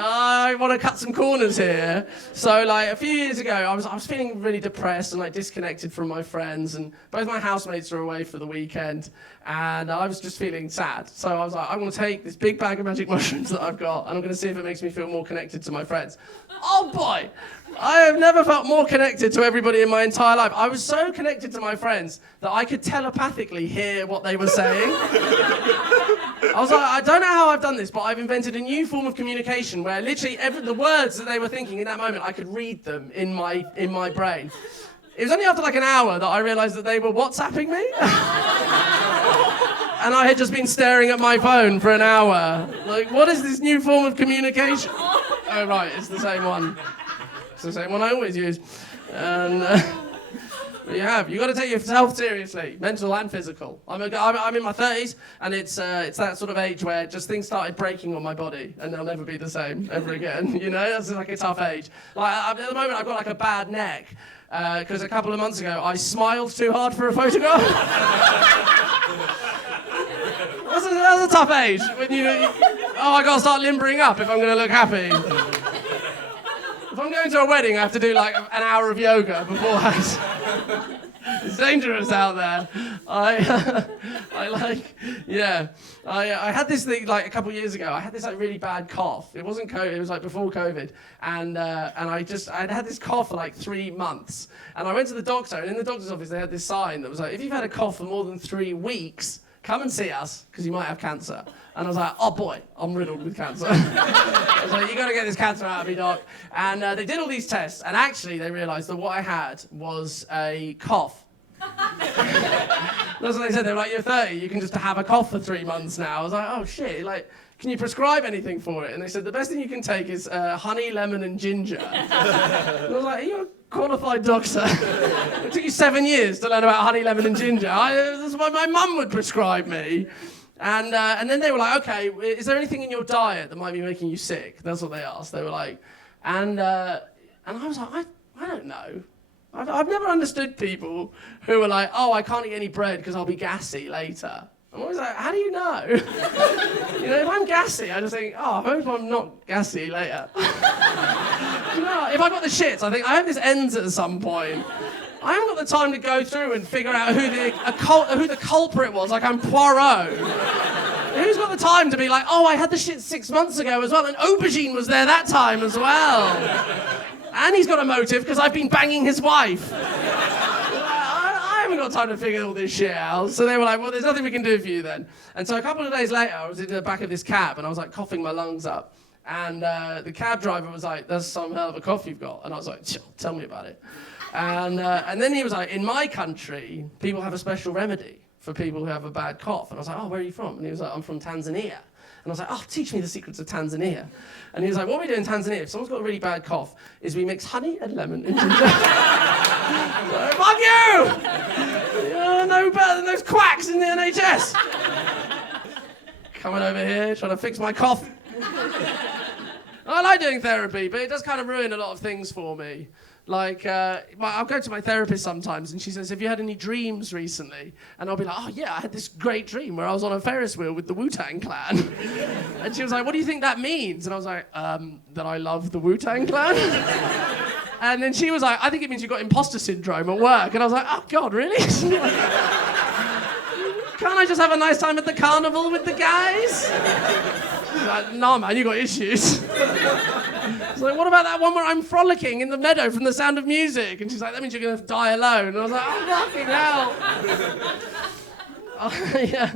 I want to cut some corners here. So like a few years ago, I was feeling really depressed and like disconnected from my friends, and both my housemates are away for the weekend, and I was just feeling sad. So I was like, I'm going to take this big bag of magic mushrooms that I've got, and I'm going to see if it makes me feel more connected to my friends. Oh boy! I have never felt more connected to everybody in my entire life. I was so connected to my friends that I could telepathically hear what they were saying. I was like, I don't know how I've done this, but I've invented a new form of communication where literally the words that they were thinking in that moment, I could read them in my brain. It was only after like an hour that I realised that they were WhatsApping me. And I had just been staring at my phone for an hour. Like, what is this new form of communication? Oh, right, it's the same one. It's the same one I always use. And You have. You got to take yourself seriously, mental and physical. I'm in my 30s, and it's that sort of age where just things started breaking on my body, and they'll never be the same ever again. You know, that's like a tough age. Like at the moment, I've got like a bad neck because a couple of months ago I smiled too hard for a photograph. That's a tough age when I got to start limbering up if I'm going to look happy. If I'm going to a wedding, I have to do like an hour of yoga beforehand. It's dangerous out there. I had this thing like a couple of years ago. I had this like really bad cough. It wasn't COVID. It was like before COVID, and I'd had this cough for like 3 months. And I went to the doctor, and in the doctor's office they had this sign that was like, if you've had a cough for more than 3 weeks, come and see us, because you might have cancer. And I was like, oh boy, I'm riddled with cancer. I was like, you got to get this cancer out of me, doc. And they did all these tests, and actually they realised that what I had was a cough. That's what they said. They were like, you're 30, you can just have a cough for 3 months now. I was like, oh shit, like, can you prescribe anything for it? And they said, the best thing you can take is honey, lemon, and ginger. And I was like, are you a qualified doctor? It took you 7 years to learn about honey, lemon, and ginger. That's what my mum would prescribe me. And then they were like, okay, is there anything in your diet that might be making you sick? That's what they asked. They were like, and I was like, I don't know. I've never understood people who were like, oh, I can't eat any bread because I'll be gassy later. I'm always like, how do you know? You know, if I'm gassy, I just think, oh, I hope I'm not gassy later. You know, if I got the shits, I think, I hope this ends at some point. I haven't got the time to go through and figure out who the culprit was, like I'm Poirot. Who's got the time to be like, oh, I had the shit 6 months ago as well, and Aubergine was there that time as well. And he's got a motive because I've been banging his wife. I haven't got time to figure all this shit out. So they were like, well, there's nothing we can do for you then. And so a couple of days later, I was in the back of this cab, and I was like coughing my lungs up. And the cab driver was like, that's some hell of a cough you've got. And I was like, tell me about it. And then he was like, in my country, people have a special remedy for people who have a bad cough. And I was like, oh, where are you from? And he was like, I'm from Tanzania. And I was like, oh, teach me the secrets of Tanzania. And he was like, what we do in Tanzania, if someone's got a really bad cough, is we mix honey and lemon and ginger. So, fuck you! You're no better than those quacks in the NHS. Coming over here, trying to fix my cough. I like doing therapy, but it does kind of ruin a lot of things for me. Like, I'll go to my therapist sometimes, and she says, have you had any dreams recently? And I'll be like, oh yeah, I had this great dream where I was on a Ferris wheel with the Wu-Tang Clan. And she was like, what do you think that means? And I was like, that I love the Wu-Tang Clan. And then she was like, I think it means you've got imposter syndrome at work. And I was like, oh God, really? Can't I just have a nice time at the carnival with the guys? She's like, no man, you got issues. I was like, what about that one where I'm frolicking in the meadow from the sound of music? And she's like, that means you're going to die alone. And I was like, oh, fucking hell. Yeah.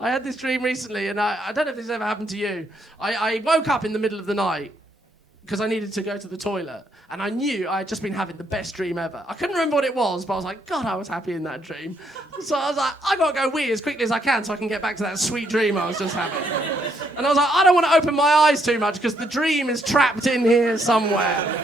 I had this dream recently, and I don't know if this ever happened to you. I woke up in the middle of the night because I needed to go to the toilet. And I knew I had just been having the best dream ever. I couldn't remember what it was, but I was like, God, I was happy in that dream. So I was like, I got to go wee as quickly as I can so I can get back to that sweet dream I was just having. And I was like, I don't want to open my eyes too much because the dream is trapped in here somewhere.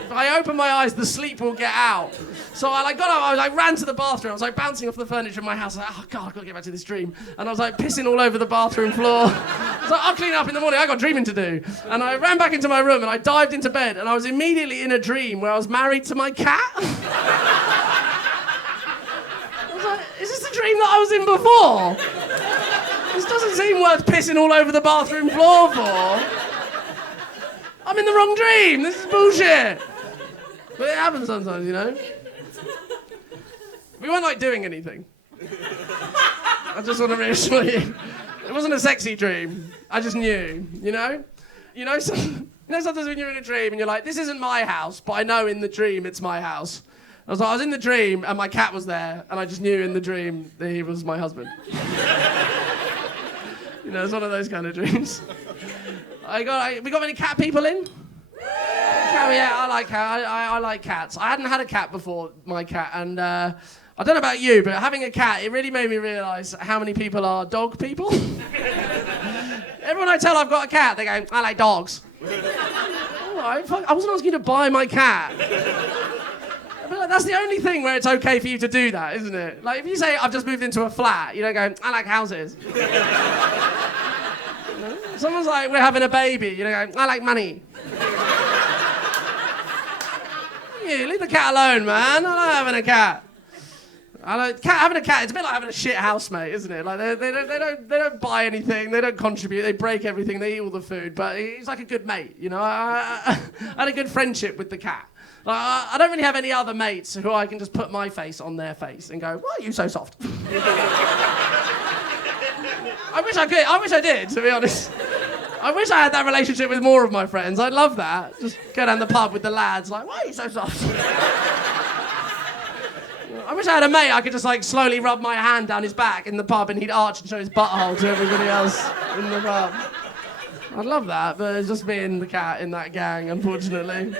If I open my eyes, the sleep will get out. So I got up, I ran to the bathroom. I was like bouncing off the furniture in my house. I was like, oh God, I've got to get back to this dream. And I was like pissing all over the bathroom floor. I was like, I'll clean up in the morning, I got dreaming to do. And I ran back into my room and I dived into bed and I was immediately in a dream where I was married to my cat. I was like, is this the dream that I was in before? This doesn't seem worth pissing all over the bathroom floor for. I'm in the wrong dream, this is bullshit. But it happens sometimes, you know? We weren't like doing anything. I just want to reassure you. It wasn't a sexy dream. I just knew, you know? You know sometimes when you're in a dream and you're like, this isn't my house, but I know in the dream it's my house. I was in the dream and my cat was there and I just knew in the dream that he was my husband. You know, it's one of those kind of dreams. We got any cat people in? Yeah, I like cats. I hadn't had a cat before, my cat, and I don't know about you, but having a cat, it really made me realise how many people are dog people. Everyone I tell I've got a cat, they go, I like dogs. All right, fuck, I wasn't asking you to buy my cat. I feel like That's the only thing where it's okay for you to do that, isn't it? Like, if you say, I've just moved into a flat, you don't go, I like houses. Someone's like, we're having a baby, you don't go, I like money. You leave the cat alone, man. I like having a cat. Having a cat, it's a bit like having a shit housemate, isn't it? Like, they don't buy anything, they don't contribute, they break everything, they eat all the food, but he's like a good mate, you know? I had a good friendship with the cat. Like, I don't really have any other mates who I can just put my face on their face and go, why are you so soft? I wish I did, to be honest. I wish I had that relationship with more of my friends. I'd love that. Just go down the pub with the lads, like, why are you so soft? I wish I had a mate I could just like slowly rub my hand down his back in the pub and he'd arch and show his butthole to everybody else in the pub. I'd love that, but it's just me and the cat in that gang, unfortunately.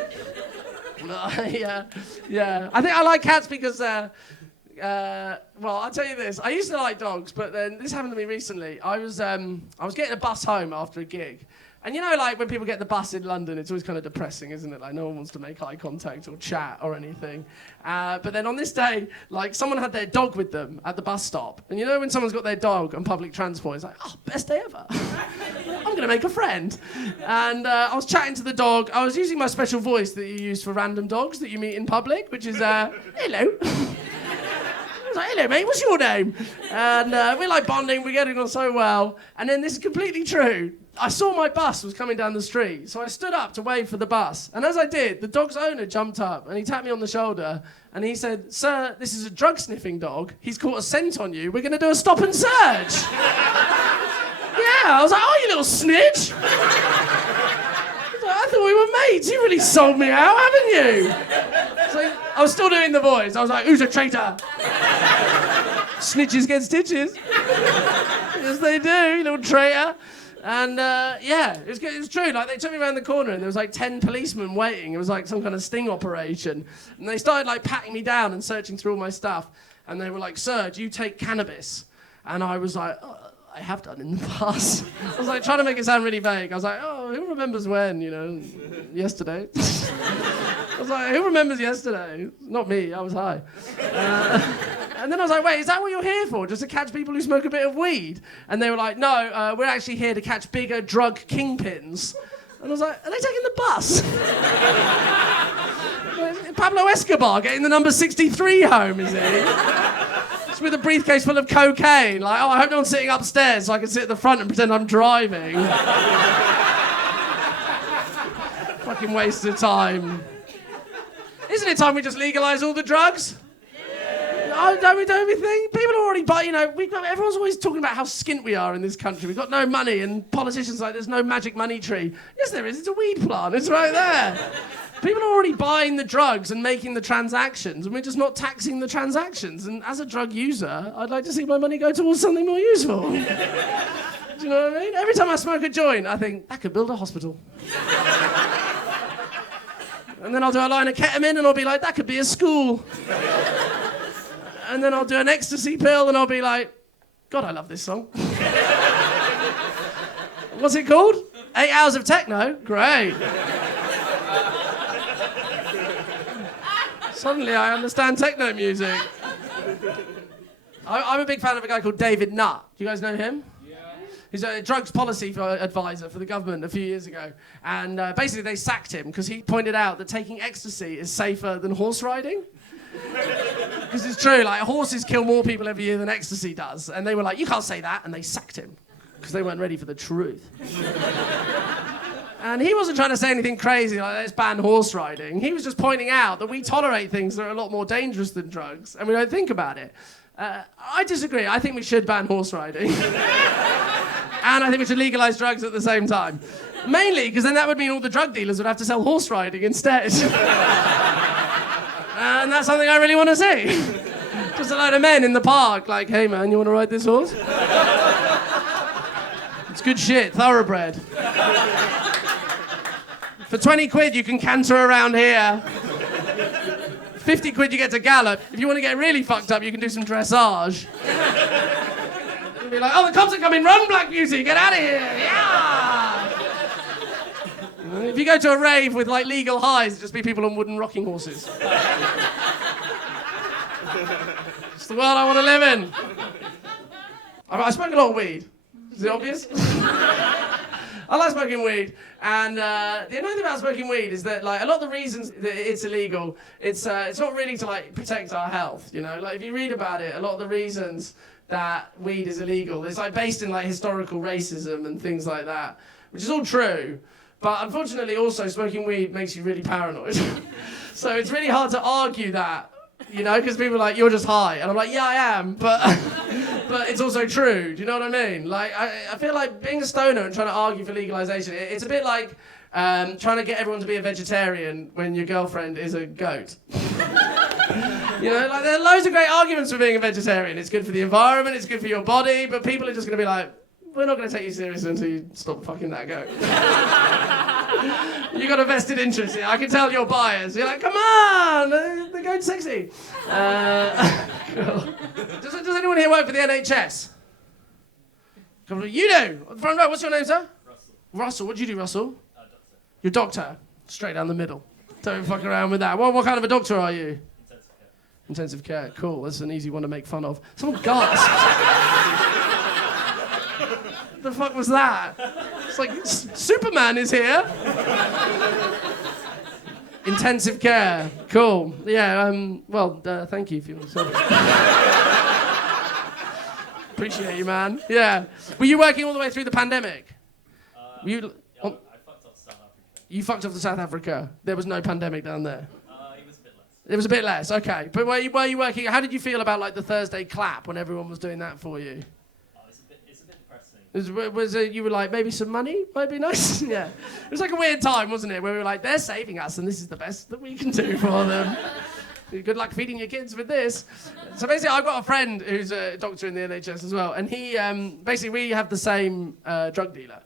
Yeah. I think I like cats because, well, I'll tell you this. I used to like dogs, but then this happened to me recently. I was getting a bus home after a gig. And you know, like, when people get the bus in London, it's always kind of depressing, isn't it? Like, no one wants to make eye contact or chat or anything. But then on this day, like, someone had their dog with them at the bus stop. And you know when someone's got their dog on public transport, it's like, oh, best day ever. I'm going to make a friend. And I was chatting to the dog. I was using my special voice that you use for random dogs that you meet in public, which is, hello. I was like, hello, mate, what's your name? And we're like bonding, we're getting on so well. And then this is completely true. I saw my bus was coming down the street, so I stood up to wave for the bus. And as I did, the dog's owner jumped up and he tapped me on the shoulder and he said, sir, this is a drug sniffing dog. He's caught a scent on you. We're going to do a stop and search. Yeah, I was like, oh, you little snitch. I thought we were mates. You really sold me out, haven't you? So I was still doing the voice. I was like, who's a traitor? Snitches get stitches. Yes, they do, you little traitor. And yeah, it was true. Like, they took me around the corner and there was like 10 policemen waiting. It was like some kind of sting operation. And they started like patting me down and searching through all my stuff. And they were like, sir, do you take cannabis? And I was like, oh, I have done in the past. I was like trying to make it sound really vague. I was like, oh, who remembers when, you know, yesterday? I was like, who remembers yesterday? Not me, I was high. And then I was like, wait, is that what you're here for? Just to catch people who smoke a bit of weed? And they were like, no, we're actually here to catch bigger drug kingpins. And I was like, are they taking the bus? Pablo Escobar getting the number 63 home, is he? With a briefcase full of cocaine. Like, oh, I hope no one's sitting upstairs so I can sit at the front and pretend I'm driving. Fucking waste of time. Isn't it time we just legalise all the drugs? Oh, don't we think? People are already buying, you know, everyone's always talking about how skint we are in this country. We've got no money, and politicians like, there's no magic money tree. Yes, there is. It's a weed plant. It's right there. People are already buying the drugs and making the transactions, and we're just not taxing the transactions. And as a drug user, I'd like to see my money go towards something more useful. Do you know what I mean? Every time I smoke a joint, I think, that could build a hospital. And then I'll do a line of ketamine, and I'll be like, that could be a school. And then I'll do an ecstasy pill, and I'll be like, God, I love this song. What's it called? 8 Hours of Techno? Great. Suddenly I understand techno music. I'm a big fan of a guy called David Nutt. Do you guys know him? Yeah. He's a drugs policy advisor for the government a few years ago. And basically they sacked him because he pointed out that taking ecstasy is safer than horse riding. Because it's true, like, horses kill more people every year than ecstasy does. And they were like, you can't say that. And they sacked him because they weren't ready for the truth. And he wasn't trying to say anything crazy like, let's ban horse riding. He was just pointing out that we tolerate things that are a lot more dangerous than drugs, and we don't think about it. I disagree. I think we should ban horse riding. And I think we should legalise drugs at the same time. Mainly because then that would mean all the drug dealers would have to sell horse riding instead. And that's something I really want to see. Just a load of men in the park, like, hey man, you want to ride this horse? It's good shit, thoroughbred. For 20 quid, you can canter around here. 50 quid, you get to gallop. If you want to get really fucked up, you can do some dressage. You'll be like, oh, the cops are coming, run, Black Beauty, get out of here, yeah! If you go to a rave with, like, legal highs, it'll just be people on wooden rocking horses. It's the world I want to live in. I smoke a lot of weed. Is it obvious? I like smoking weed, and the annoying thing about smoking weed is that like a lot of the reasons that it's illegal, it's not really to like protect our health, you know. Like if you read about it, a lot of the reasons that weed is illegal, it's like based in like historical racism and things like that, which is all true. But unfortunately, also smoking weed makes you really paranoid. So it's really hard to argue that, you know, because people are like, you're just high, and I'm like, yeah, I am, but. But it's also true, do you know what I mean? Like, I feel like being a stoner and trying to argue for legalization, it's a bit like trying to get everyone to be a vegetarian when your girlfriend is a goat. You know, like there are loads of great arguments for being a vegetarian. It's good for the environment, it's good for your body, but people are just going to be like, we're not going to take you seriously until you stop fucking that goat. You got a vested interest here. I can tell you're biased. You're like, come on, the goat's sexy. Cool. Does anyone here work for the NHS? You do. Front row. What's your name, sir? Russell. Russell. What do you do, Russell? Doctor. You're a doctor. Straight down the middle. Don't fuck around with that. What kind of a doctor are you? Intensive care. Intensive care. Cool. That's an easy one to make fun of. Someone gasped. What the fuck was that? It's like, Superman is here. Intensive care. Cool. Yeah, thank you for your service. Appreciate you, man. Yeah. Were you working all the way through the pandemic? I fucked off South Africa. You fucked off to South Africa. There was no pandemic down there. It was a bit less. It was a bit less, okay. But were you working, how did you feel about like the Thursday clap when everyone was doing that for you? It's a bit depressing. You were like, maybe some money might be nice? Yeah. It was like a weird time, wasn't it? Where we were like, they're saving us and this is the best that we can do for them. Good luck feeding your kids with this. So basically, I've got a friend who's a doctor in the NHS as well, and he, basically, we have the same drug dealer.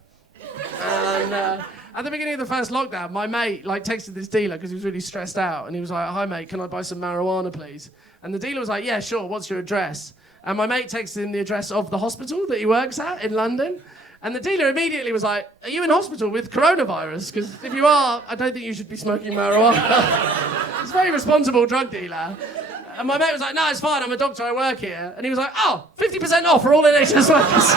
And at the beginning of the first lockdown, my mate like texted this dealer because he was really stressed out, and he was like, hi mate, can I buy some marijuana please? And the dealer was like, yeah, sure, what's your address? And my mate texted him the address of the hospital that he works at in London. And the dealer immediately was like, are you in hospital with coronavirus? Because if you are, I don't think you should be smoking marijuana. He's a very responsible drug dealer. And my mate was like, no, it's fine, I'm a doctor, I work here. And he was like, oh, 50% off for all NHS workers.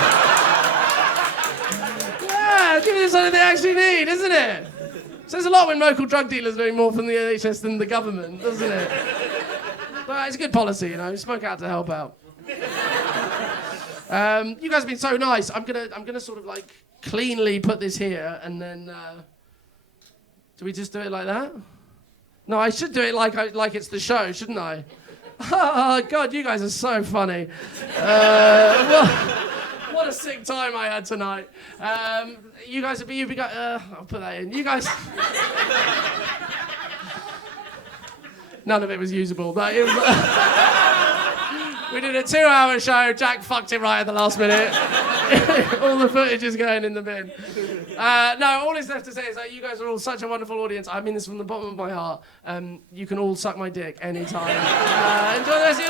Yeah, give them something they actually need, isn't it? Says a lot when local drug dealers are doing more from the NHS than the government, doesn't it? But it's a good policy, you know, smoke out to help out. You guys have been so nice. I'm gonna sort of like cleanly put this here, and then do we just do it like that? No, I should do it like it's the show, shouldn't I? Oh God, you guys are so funny. What a sick time I had tonight. You guys have been. I'll put that in. You guys. None of it was usable. But it was. We did a 2-hour show. Jack fucked it right at the last minute. All the footage is going in the bin. No, all is left to say is that you guys are all such a wonderful audience. I mean this from the bottom of my heart. You can all suck my dick anytime. Enjoy the rest of your